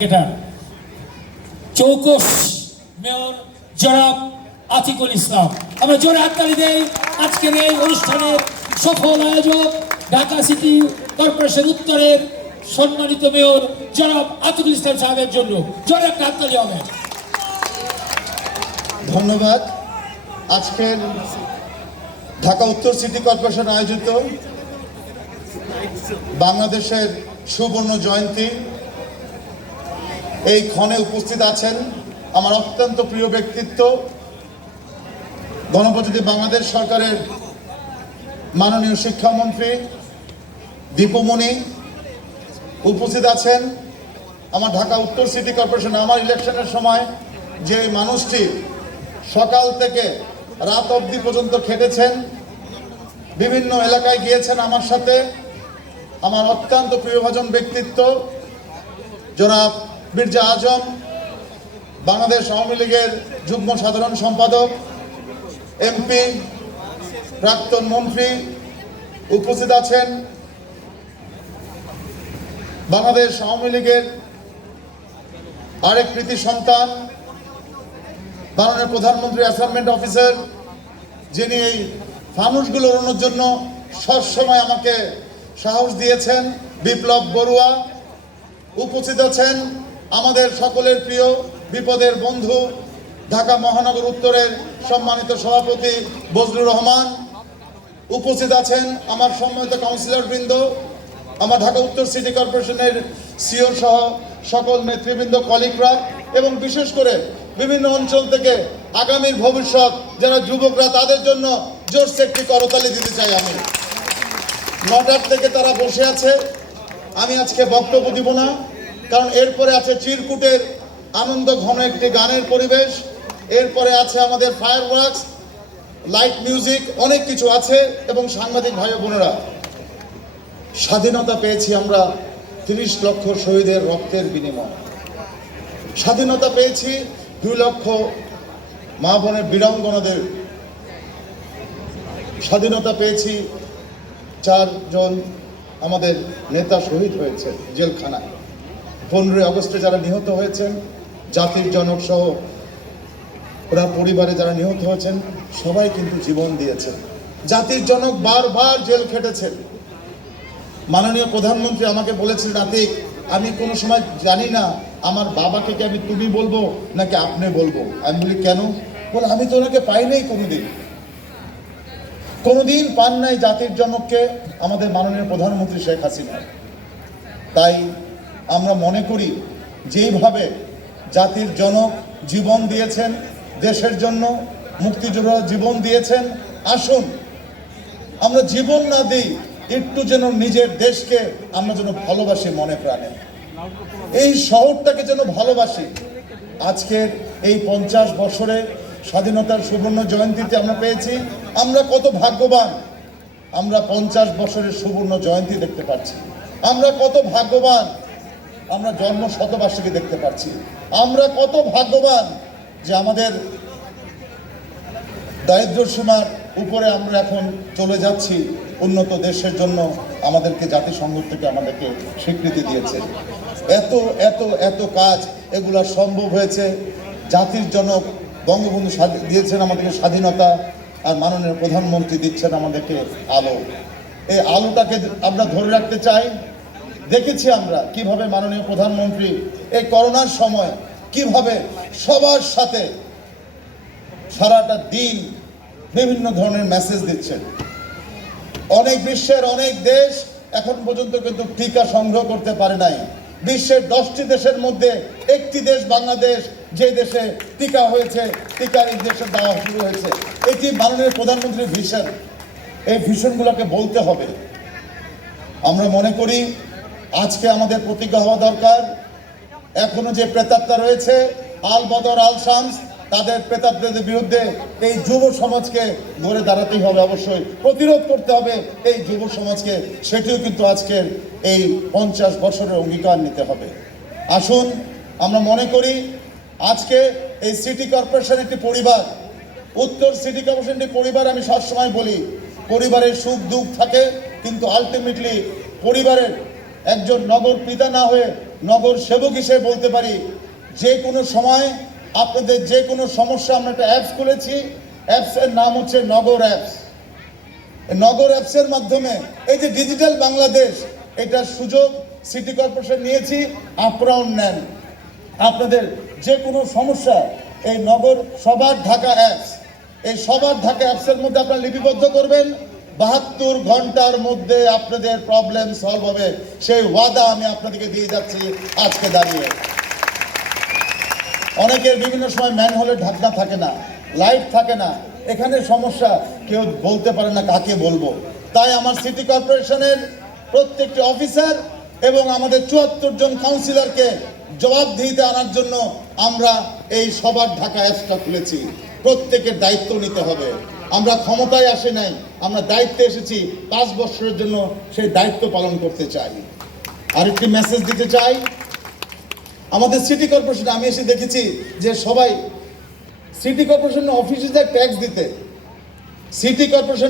এটা চৌকস মেয়র জনাব আতিকুল ইসলাম। আমরা জোরে হাততালি দেই আজকের এই অনুষ্ঠানের সফল আয়োজক ঢাকা সিটি কর্পোরেশন উত্তরের সম্মানিত মেয়র জনাব আতিকুল ইসলাম সাহেবের জন্য। জোরে একটা হাততালি হবে। ধন্যবাদ। আজকের ঢাকা উত্তর সিটি কর্পোরেশন আয়োজিত বাংলাদেশের সুবর্ণ জয়ন্তী এই ক্ষণে উপস্থিত আছেন আমার অত্যন্ত প্রিয় ব্যক্তিত্ব, গণপ্রজাতন্ত্রী বাংলাদেশ সরকারের মাননীয় শিক্ষামন্ত্রী দীপুমণি। উপস্থিত আছেন আমার ঢাকা উত্তর সিটি কর্পোরেশন। আমার ইলেকশনের সময় যে মানুষটি সকাল থেকে রাত অবধি পর্যন্ত খেটেছেন, বিভিন্ন এলাকায় গিয়েছেন আমার সাথে, আমার অত্যন্ত প্রিয়ভাজন ব্যক্তিত্ব জনাব মির্জা আজম, বাংলাদেশ আওয়ামী লীগের যুগ্ম সাধারণ সম্পাদক, এমপি, প্রাক্তন মন্ত্রী। উপস্থিত আছেন বাংলাদেশ আওয়ামী লীগের আরেক কৃতি সন্তান, মাননীয় প্রধানমন্ত্রী অ্যাসাইনমেন্ট অফিসার, যিনি এই ফানুসগুলো ওড়ানোর জন্য সবসময় আমাকে সাহস দিয়েছেন, বিপ্লব বড়ুয়া। উপস্থিত আছেন আমাদের সকলের প্রিয় বিপদের বন্ধু ঢাকা মহানগর উত্তরের সম্মানিত সভাপতি বজলুর রহমান। উপস্থিত আছেন আমার সম্মানিত কাউন্সিলর বৃন্দ, আমার ঢাকা উত্তর সিটি কর্পোরেশনের সিও সহ সকল নেতৃবৃন্দ, কলিগরা, এবং বিশেষ করে বিভিন্ন অঞ্চল থেকে আগামীর ভবিষ্যৎ যারা যুবকরা, তাদের জন্য জোরসে একটি করতালি দিতে চাই। আমি 9টার থেকে তারা বসে আছে। আমি আজকে বক্তব্য দিব না, কারণ এরপরে আছে চিরকুটের আনন্দ ঘন একটি গানের পরিবেশ, এরপরে আছে আমাদের ফায়ার ওয়ার্কস, লাইট মিউজিক, অনেক কিছু আছে। এবং সাংবাদিক ভাই বোনেরা, স্বাধীনতা পেয়েছি আমরা 30 লক্ষ শহীদের রক্তের বিনিময়। স্বাধীনতা পেয়েছি 2 লক্ষ মা বোনের বীরাঙ্গনাদের। স্বাধীনতা পেয়েছি 4 জন আমাদের নেতা শহীদ হয়েছে জেলখানায়। 15 আগস্টে যারা নিহত হয়েছেন, জাতির জনক সহ ওরা পরিবারে যারা নিহত হয়েছেন, সবাই কিন্তু জীবন দিয়েছেন। জাতির জনক বারবার জেল খেটেছেন। মাননীয় প্রধানমন্ত্রী আমাকে বলেছেন, আতিক, আমি কোনো সময় জানি না আমার বাবাকে কি আমি তুমি বলবো নাকি আপনি বলবো। আমি বলি কেন? বলে আমি তো ওনাকে পাই নাই, কোনোদিন পান নাই জাতির জনককে আমাদের মাননীয় প্রধানমন্ত্রী শেখ হাসিনা। তাই আমরা মনে করি যেইভাবে জাতির জনক জীবন দিয়েছেন দেশের জন্য, মুক্তিযোদ্ধারা জীবন দিয়েছেন, আসুন আমরা জীবন না দিই, একটু যেন নিজের দেশকে আমরা যেন ভালোবাসি মনে প্রাণে, এই শহরটাকে যেন ভালোবাসি। আজকের এই 50 বছরে স্বাধীনতার সুবর্ণ জয়ন্তীতে আমরা পেয়েছি, আমরা কত ভাগ্যবান। আমরা 50 বছরের সুবর্ণ জয়ন্তী দেখতে পাচ্ছি। আমরা কত ভাগ্যবান, আমরা জন্ম শতবার্ষিকী দেখতে পাচ্ছি। আমরা কত ভাগ্যবান যে আমাদের দারিদ্র সীমার উপরে আমরা এখন চলে যাচ্ছি। উন্নত দেশের জন্য আমাদেরকে জাতিসংঘ থেকে আমাদেরকে স্বীকৃতি দিয়েছে। এত এত এত কাজ এগুলা সম্ভব হয়েছে। জাতির জনক বঙ্গবন্ধু দিয়েছেন আমাদেরকে স্বাধীনতা, আর মাননীয় প্রধানমন্ত্রী দিচ্ছেন আমাদেরকে আলো। এই আলোটাকে আমরা ধরে রাখতে চাই। দেখেছি আমরা কিভাবে মাননীয় প্রধানমন্ত্রী এই করোনার সময় কিভাবে সবার সাথে সারাটা দিন বিভিন্ন ধরনের মেসেজ দিচ্ছেন। অনেক বিশ্বের অনেক দেশ এখন পর্যন্ত কিন্তু টিকা সংগ্রহ করতে পারে নাই। বিশ্বের 10টি দেশের মধ্যে একটি দেশ বাংলাদেশ, যে দেশে টিকা হয়েছে, টিকা এই দেশে দেওয়া শুরু হয়েছে। এটি মাননীয় প্রধানমন্ত্রীর ভিশন। এই ভিশনগুলোকে বলতে হবে। আমরা মনে করি আজকে আমাদের প্রতিজ্ঞা হওয়া দরকার। এখনো যে প্রেতাত্মা রয়েছে, আল বদর আল শামস, তাদের প্রেতাত্মাদের বিরুদ্ধে এই যুব সমাজকে গড়ে দাঁড়াতেই হবে, অবশ্যই প্রতিরোধ করতে হবে এই যুব সমাজকে। সেটিও কিন্তু আজকের এই 50 বছরের অঙ্গীকার নিতে হবে। আসুন আমরা মনে করি আজকে এই সিটি কর্পোরেশন একটি পরিবার, উত্তর সিটি কর্পোরেশন একটি পরিবার। আমি সবসময় বলি পরিবারের সুখ দুঃখ থাকে, কিন্তু আলটিমেটলি পরিবারের একজন নগর পিতা না হয়ে নগর সেবক হিসেবে বলতে পারি, যে কোনো সময় আপনাদের যে কোনো সমস্যা, আমরা একটা অ্যাপস খুলেছি, অ্যাপসের নাম হচ্ছে নগর অ্যাপস। নগর অ্যাপসের মাধ্যমে এই যে ডিজিটাল বাংলাদেশ, এটার সুযোগ সিটি কর্পোরেশন নিয়েছি, আপনারাও নেন। আপনাদের যে কোনো সমস্যা এই নগর সবার ঢাকা অ্যাপস, এই সবার ঢাকা অ্যাপসের মধ্যে আপনারা লিপিবদ্ধ করবেন, 72 ঘন্টার মধ্যে আপনাদের প্রবলেম সলভ হবে, সেই ওয়াদা আমি আপনাদেরকে দিয়ে যাচ্ছি আজকে দাঁড়িয়ে। অনেকের বিভিন্ন সময় ম্যানহোলে ঢাকনা থাকে না, লাইট থাকে না, এখানে সমস্যা, কেউ বলতে পারে না কাকে বলবো। তাই আমার সিটি কর্পোরেশনের প্রত্যেকটি অফিসার এবং আমাদের 74 জন কাউন্সিলরকে জবাবদিহিতে আনার জন্য আমরা এই সবার ঢাকা অ্যাপসটা খুলেছি। প্রত্যেকের দায়িত্ব নিতে হবে। আমরা ক্ষমতায় আসি নাই, আমরা দায়িত্বে এসেছি, 5 বছরের জন্য সেই দায়িত্ব পালন করতে চাই। আরেকটি মেসেজ দিতে চাই, আমাদের সিটি কর্পোরেশনে আমি এসে দেখেছি যে সবাই সিটি কর্পোরেশন অফিসে যায় ট্যাক্স দিতে, সিটি কর্পোরেশন